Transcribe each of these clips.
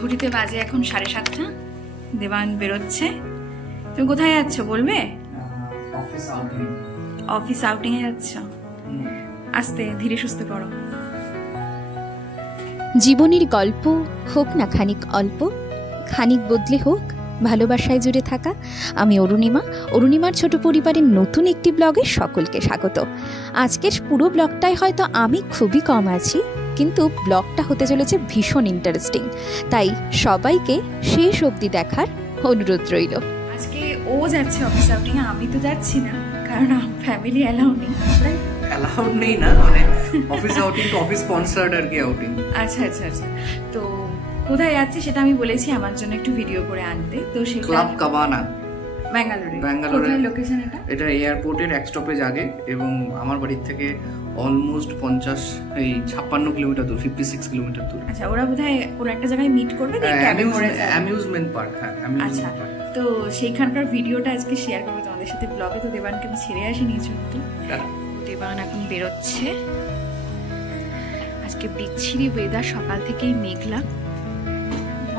ঘড়িতে বাজে এখন 7:30। দেবান বেরোচ্ছে। তুমি কোথায় যাচ্ছ বলবে? অফিস আউটিং এ যাচ্ছ? আস্তে ধীরে সুস্থে করো। জীবনের গল্প হোক না খানিক অল্প, খানিক বদলে হোক ভালোবাসায় জুড়ে থাকা। আমি অরুণিমার ছোট পরিবারের নতুন একটি ব্লগে সকলকে স্বাগত। আজকের পুরো ব্লগটাই হয়তো আমি খুবই কম আছি, কিন্তু ব্লগটা হতে চলেছে ভীষণ ইন্টারেস্টিং, তাই সবাইকে শেষ অবধি দেখার অনুরোধ রইল। আজকে ও যাচ্ছে অফিস আউটিং এ, আমি তো যাচ্ছি না, কারণ ফ্যামিলি অ্যালাউড নেই না, মানে অফিস আউটিং তো অফিস স্পন্সর্ড আর কি আউটিং। আচ্ছা, তো কোথায় যাচ্ছি সেটা আমি বলেছি আমার জন্য একটু ভিডিও করে আনতে। তো সেটা ক্লাব কাবানা, ব্যাঙ্গালোরে। লোকেশন এটা এয়ারপোর্টের এক স্টপেজ আগে, এবং আমার বাড়ির থেকে অলমোস্ট 56 কিলোমিটার দূর, 56 কিলোমিটার দূর। আচ্ছা, ওরা বোধহয় কোনো একটা জায়গায় মিট করবে, অ্যামিউজমেন্ট পার্ক। হ্যাঁ, আচ্ছা, তো সেইখানকার ভিডিওটা আজকে শেয়ার করবো তোমাদের সাথে ব্লগে। তো দেবানকে আমি ছেড়ে আসিনি, কিন্তু দেবান এখন বেরোচ্ছে। আজকে বিচ্ছিরি ওয়েদার, সকাল থেকেই মেঘলা,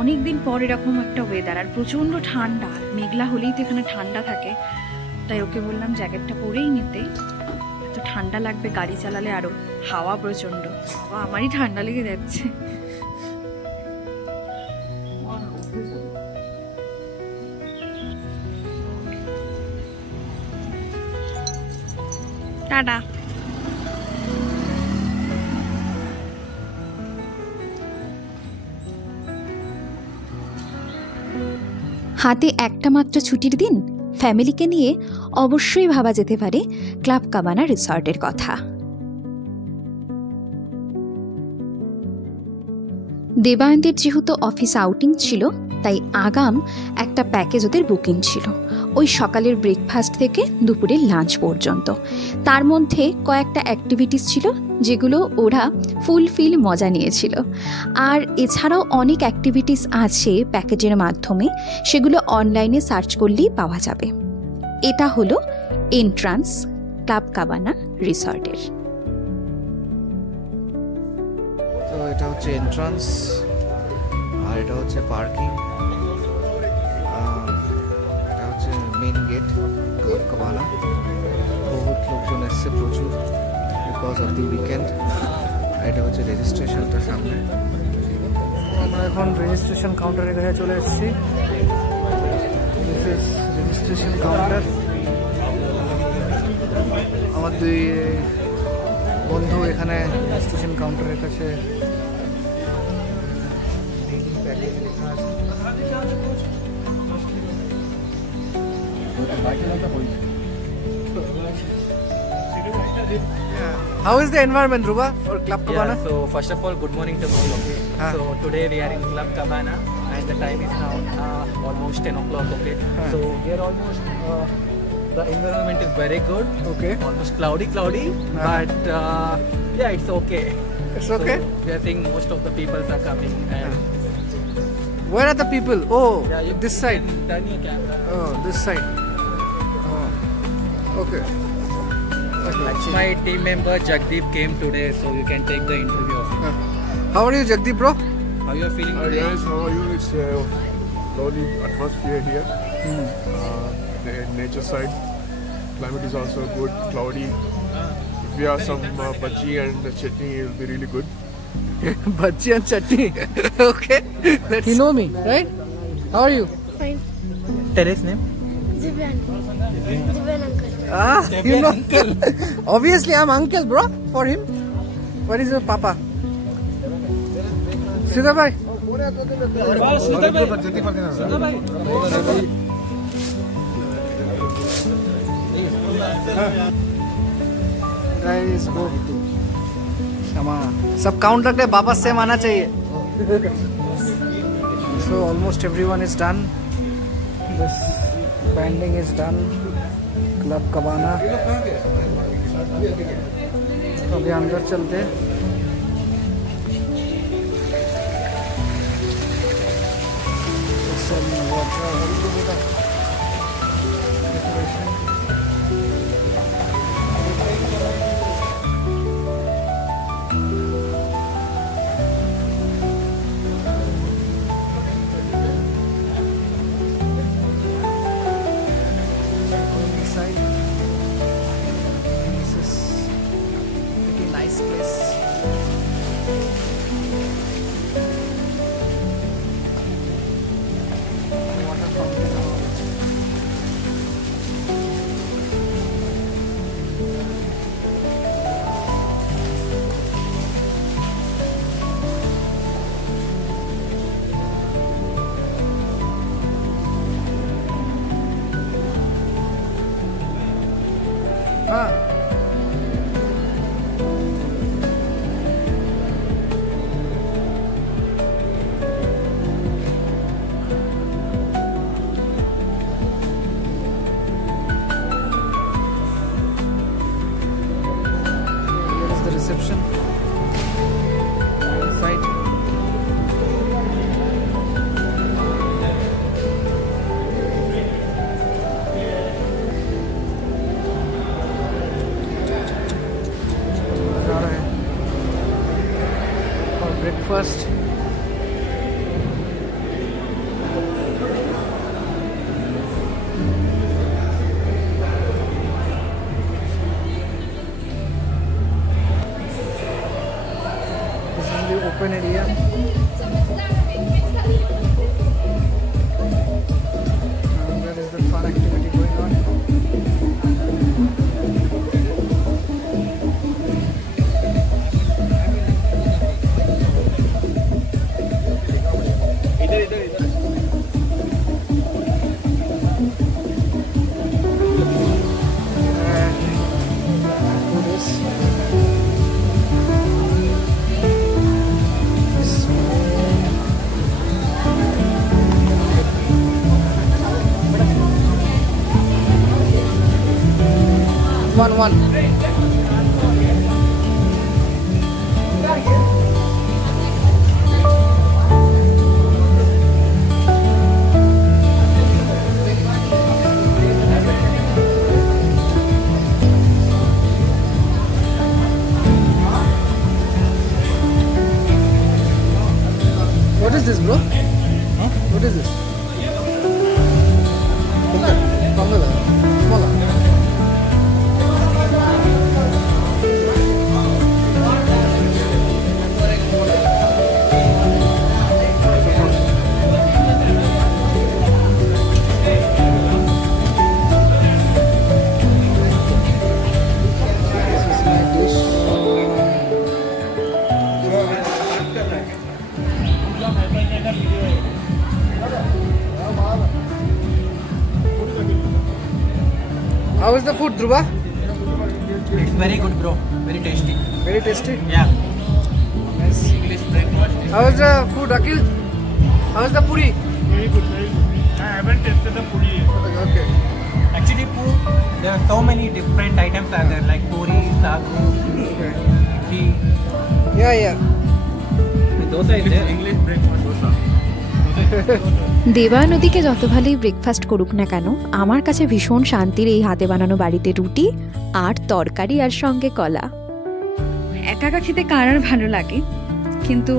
অনেকদিন পর এরকম একটা ওয়েদার, আর প্রচন্ড ঠান্ডা। মেঘলা হলেই তো এখানে ঠান্ডা থাকে, তাই ওকে বললাম জ্যাকেটটা পরেই নিতে, এত ঠান্ডা লাগবে গাড়ি চালালে আরো। হাওয়া প্রচন্ড, বাবা আমারই ঠান্ডা লেগে যাচ্ছে। টাটা। হাতে একটা মাত্র ছুটির দিন, ফ্যামিলিকে নিয়ে অবশ্যই ভাবা যেতে পারে ক্লাব কাবানা রিসর্টের কথা। দেবায়নদের যেহেতু অফিস আউটিং ছিল, তাই আগাম একটা প্যাকেজ ওদের বুকিং ছিল, ওই সকালের ব্রেকফাস্ট থেকে দুপুরের লাঞ্চ পর্যন্ত। তার মধ্যে কয়েকটা অ্যাক্টিভিটিস ছিল যেগুলো ওরা ফুলফিল মজা নিয়েছিল, আর এছাড়াও অনেক অ্যাক্টিভিটিস আছে প্যাকেজের মাধ্যমে, সেগুলো অনলাইনে সার্চ করলেই পাওয়া যাবে। এটা হলো এন্ট্রান্স ক্লাব কাবানা রিসর্টের। তো এটা হচ্ছে এন্ট্রান্স, আর এটা হচ্ছে পার্কিং, এটা হচ্ছে মেন গেট ক্লাব কাবানা। বহুত লোকজন এসছে, প্রচুর, বিকজ অফ দি উইকেন্ড। এটা হচ্ছে রেজিস্ট্রেশনটা সামনে। আমরা এখন রেজিস্ট্রেশন কাউন্টারের কাছে চলে এসেছি। This is registration counter. আমার দুই বন্ধু এখানে রেজিস্ট্রেশন কাউন্টারের কাছে প্যাকেজ লেখা আছে। How is the environment, Ruba, for Club Cabana? Yeah, so first of all, good morning to all. Okay. So today we are in Club Cabana, and the time is now almost 10 o'clock. Okay. So we are almost. The environment is very good. Okay. Almost cloudy, but yeah, it's okay. It's okay. So we are seeing most of the people are coming. And where are the people? Oh, yeah, this side. Turn your camera. Oh, this side. Oh, okay. My team member Jagdeep came today, so you can take the interview of him. How are you, Jagdeep, bro? How you are feeling today? Guys, how are you? It's lovely atmosphere here. The nature side, climate is also good, cloudy. If we have some bhaji and chutney, it will be really good. Bhaji and chutney. Okay. You know me, right? How are you? Fine. Terrace name? Divyan uncle. You know uncle. Obviously I'm uncle, bro, for him. Where is your papa? Sridhar bhai. Guys, go. सब काउंटर पे वापस से आना चाहिए. So almost everyone is done. This banding is done. Club Cabana. तो अभी अंदर चलते हैं। Some water, a little bit of decoration. One. What is this, bro? Huh? What is this? Smaller. How is the food, Dhruva? It's very good, bro. Very tasty. Very tasty? Yeah. Nice. English breakfast. How is the food, Akhil? How is the puri? Very good, very good. I haven't tasted the puri yet. Okay. Actually, there are so many different items are there, like puri, sagu, idli. Yeah. The dosa is there. English breakfast dosa. দেবা নদীকে যত ভালোই ব্রেকফাস্ট করুক না কেন, আমার কাছে ভীষণ শান্তির এই হাতে বানানো বাড়িতে রুটি আর তরকারি আর সঙ্গে কলা। একা একা খেতে কার আর ভালো লাগে, কিন্তু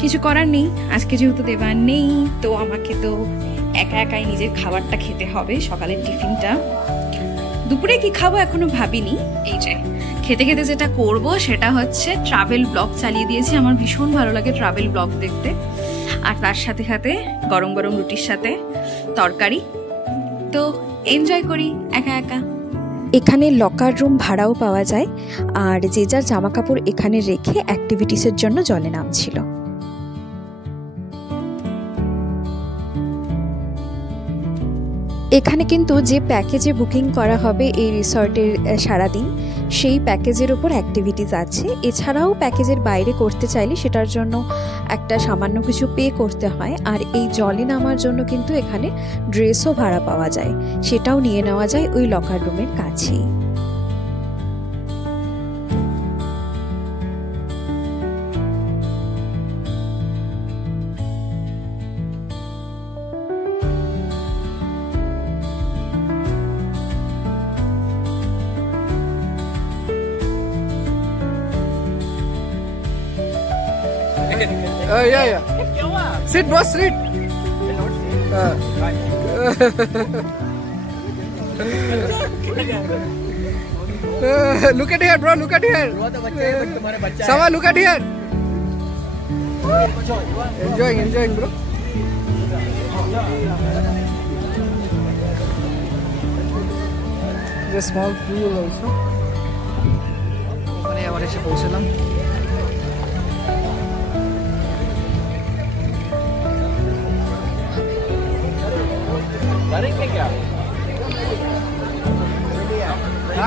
কিছু করার নেই। আজকে যেহেতু দেবা নেই, তো আমাকে তো একা একাই নিজের খাবারটা খেতে হবে, সকালের টিফিনটা। দুপুরে কি খাবো এখনো ভাবিনি। এই যে খেতে খেতে যেটা করব সেটা হচ্ছে ট্রাভেল ব্লগ চালিয়ে দিয়েছি। আমার ভীষণ ভালো লাগে ট্রাভেল ব্লগ দেখতে, আর তার সাথে সাথে গরম গরম রুটির সাথে তরকারি। তো এনজয় করি একা একা। এখানে লকার রুম ভাড়াও পাওয়া যায়, আর যে যার জামা কাপড় এখানে রেখে অ্যাক্টিভিটিসের জন্য জলে নামছিল। এখানে কিন্তু যে প্যাকেজে বুকিং করা হবে এই রিসর্টের সারাদিন, সেই প্যাকেজের ওপর অ্যাক্টিভিটিস আছে। এছাড়াও প্যাকেজের বাইরে করতে চাইলে সেটার জন্য একটা সামান্য কিছু পে করতে হয়। আর এই জলে নামার জন্য কিন্তু এখানে ড্রেসও ভাড়া পাওয়া যায়, সেটাও নিয়ে নেওয়া যায় ওই লকার রুমের কাছেই। Yeah. Sit, boss, sit. Look at here, bro. Look at here. Sama, look at here. Enjoying, bro. The small pool also. ওখানে আবার এসে পৌঁছলাম।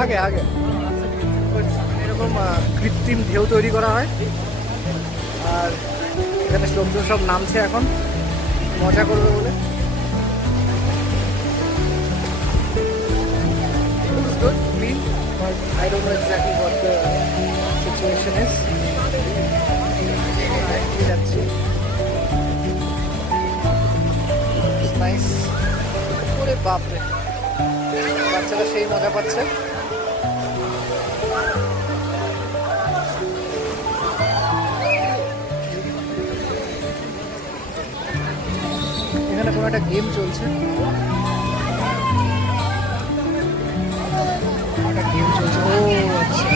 আগে এরকম কৃত্রিম ঢেউ তৈরি করা হয়, আর এখানে লোকজন সব নামছে এখন মজা করবে বলে। Good, clean, but I don't know exactly what the situation is. যাচ্ছি, it's nice. ওরে বাপরে, বাচ্চারা সেই মজা পাচ্ছে। এখানে কোনো একটা গেম চলছে, ও আচ্ছা।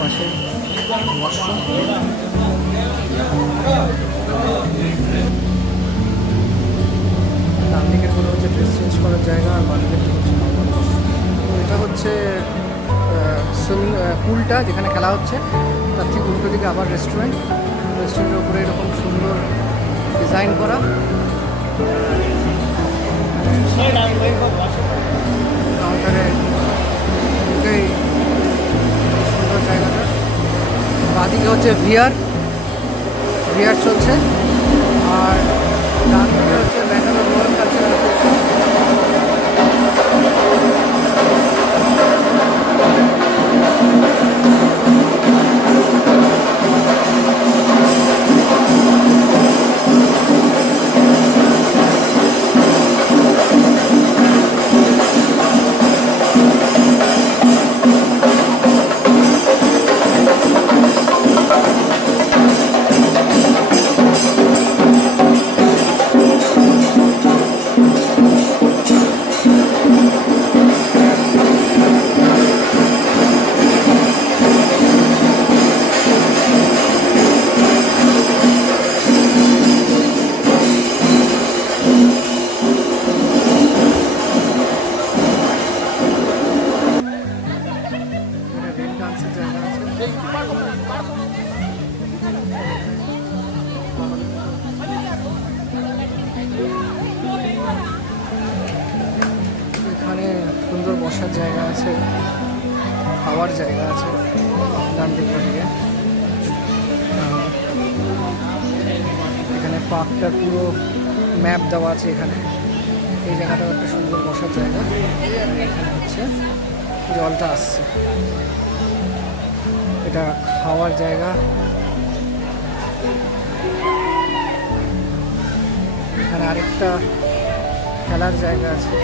পাশে ডান দিকের কোনো হচ্ছে ড্রেস পুলটা যেখানে খেলা হচ্ছে তার ঠিক উল্টো দিকে আবার রেস্টুরেন্টের উপরে এরকম সুন্দর ডিজাইন করা। কাউন্টারে ঢুকেই সুন্দর জায়গাটা। বাদিকে হচ্ছে ভিআর চলছে, আর ডান দিকে হচ্ছে ব্যাঙ্গালোর রয়্যাল কালচারাল অ্যাসোসিয়েশন। এখানে সুন্দর বসার জায়গা আছে, খাওয়ার জায়গা আছে ডান দিকে। এখানে পার্কটার পুরো ম্যাপ দেওয়া আছে। এখানে এই জায়গাটাও একটা সুন্দর বসার জায়গা। এখানে হচ্ছে জলটা আসছে, এটা খাওয়ার জায়গা। এখানে আরেকটা খেলার জায়গা আছে।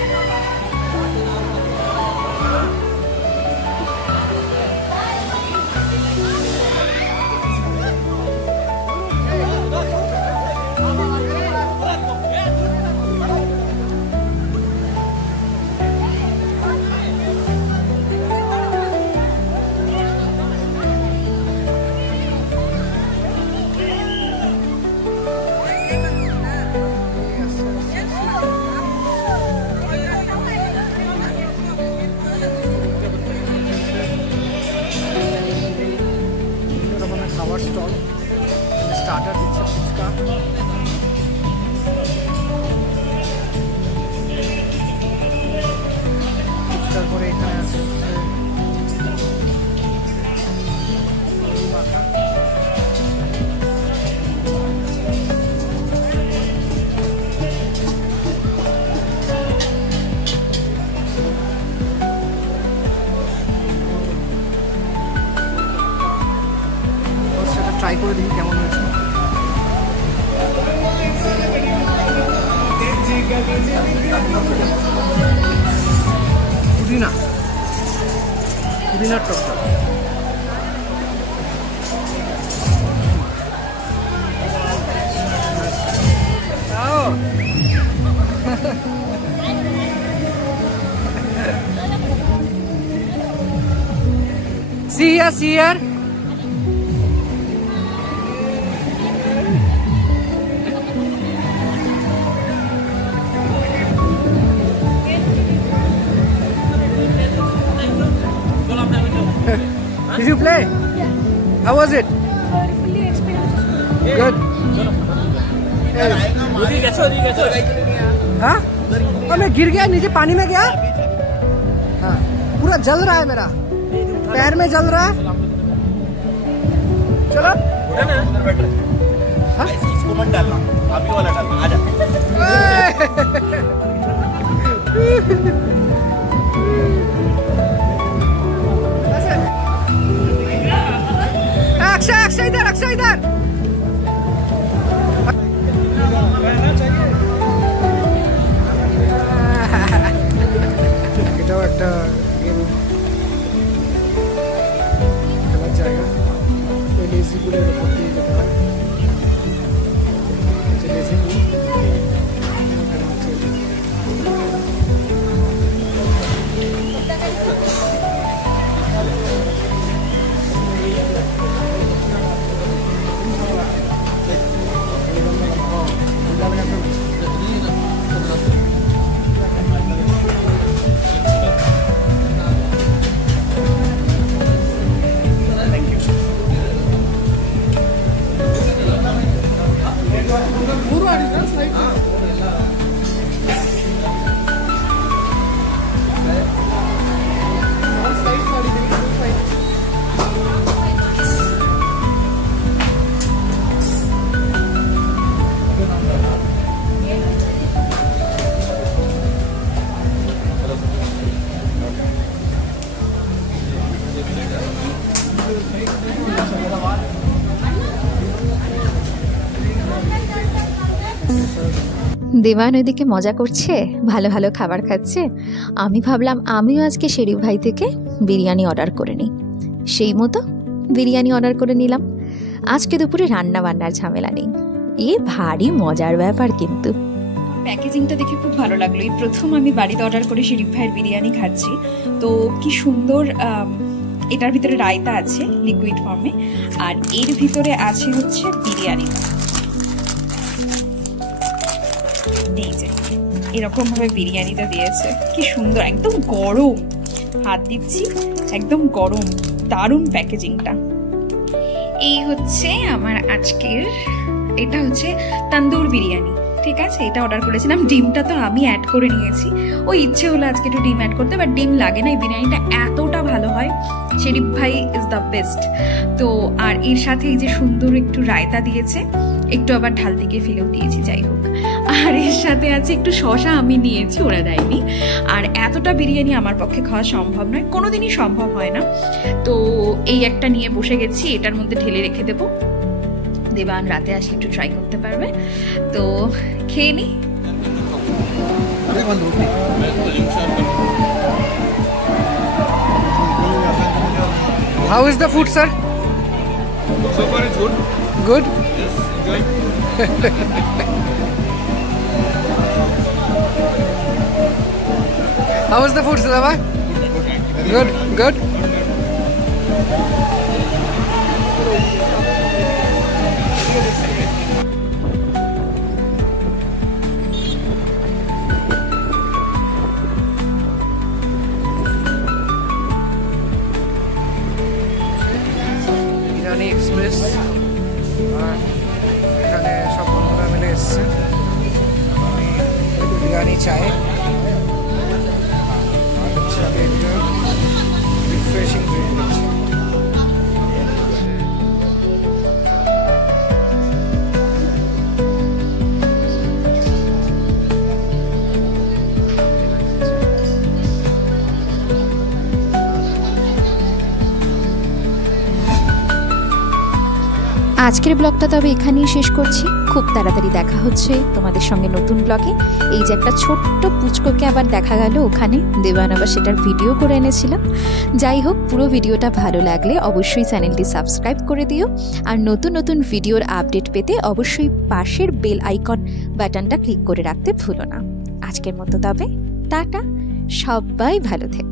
খাবার স্টল, স্টার্টার দিচ্ছে ফুচকা। ফুচকার পরে এখানে আছে মাখা। ট্রাই করে দেখি কেমন হয়েছে। পুদিনার টকটা See here. Did you play? Yeah. How was it? Fully experienced. Good. हाँ? और मैं गिर गया नीचे पानी में गया। हाँ, पूरा जल रहा है मेरा, पैर में जल रहा है। चलो। हाँ? इसको मत डालना, अभी वाला डालना, आजा। अक्षय इधर। এটাও একটা গেম খেলার জায়গা। ওই লেজি পুলের উপর দিয়ে যেতে হয়। লেজি পুল এখানে হচ্ছে দেবায়ন ওইদিকে মজা করছে, ভালো ভালো খাবার খাচ্ছে। আমি ভাবলাম আমিও আজকে শেরিফ ভাই থেকে বিরিয়ানি অর্ডার করে নিই। সেই মতো বিরিয়ানি অর্ডার করে নিলাম। আজকে দুপুরে রান্না বান্নার ঝামেলা নেই। এ ভারী মজার ব্যাপার কিন্তু। প্যাকেজিংটা দেখে খুব ভালো লাগলো। এই প্রথম আমি বাড়িতে অর্ডার করে শেরিফ ভাইয়ের বিরিয়ানি খাচ্ছি। তো কি সুন্দর, এটার ভিতরে রায়তা আছে লিকুইড ফর্মে, আর এর ভিতরে আছে হচ্ছে বিরিয়ানি। এই যে এরকম ভাবে বিরিয়ানিটা দিয়েছে, কি সুন্দর, একদম গরম। হাত দিচ্ছি, একদম গরম, দারুণ প্যাকেজিংটা। এই হচ্ছে আমার আজকের, এটা হচ্ছে তন্দুর বিরিয়ানি। ঠিক আছে, এটা অর্ডার করেছিলাম। ডিমটা তো আমি অ্যাড করে নিয়েছি, ওই ইচ্ছে হলো আজকে একটু ডিম অ্যাড করতে, বাট ডিম লাগে না। এই বিরিয়ানিটা এতটা ভালো হয়, শেরিফ ভাই ইজ দ্য বেস্ট। তো আর এর সাথে এই যে সুন্দর একটু রায়তা দিয়েছে, একটু আবার ঢাল দিকে ফেলেও দিয়েছি, যাই হোক। আর এর সাথে আছে একটু শসা, আমি নিয়েছি, ওরা দেয়নি। আর এতটা বিরিয়ানি আমার পক্ষে খাওয়া সম্ভব নয়, কোনোদিনই সম্ভব হয় না। তো এই একটা নিয়ে বসে গেছি, এটার মধ্যে ঢেলে রেখে দেবো। দেবান রাতে আসলে একটু ট্রাই করতে পারবে। তো খেয়ে নি। How is the food, sir? So far it's good. Good? Yes, enjoy. How is the food, Sulaiman? Good, good. ইরানি এক্সপ্রেস, এখানে সব বন্ধুরা মিলে এসছে। আমি বিরিয়ানি চাই, আর হচ্ছে আমি একটু রিফ্রেশিং ড্রিঙ্ক নিচ্ছি। আজকের ব্লগটা তবে এখানেই শেষ করছি। খুব তাড়াতাড়ি দেখা হচ্ছে তোমাদের সঙ্গে নতুন ব্লগে। এই যে একটা ছোট্ট পুচকোকে আবার দেখা গেল ওখানে, দেবায়ন আবার সেটার ভিডিও করে এনেছিলাম। যাই হোক, পুরো ভিডিওটা ভালো লাগলে অবশ্যই চ্যানেলটি সাবস্ক্রাইব করে দিও। আর নতুন নতুন ভিডিওর আপডেট পেতে অবশ্যই পাশের বেল আইকন বাটনটা ক্লিক করে রাখতে ভুলো না। আজকের মতো তবে টাটা, সবাই ভালো থেকো।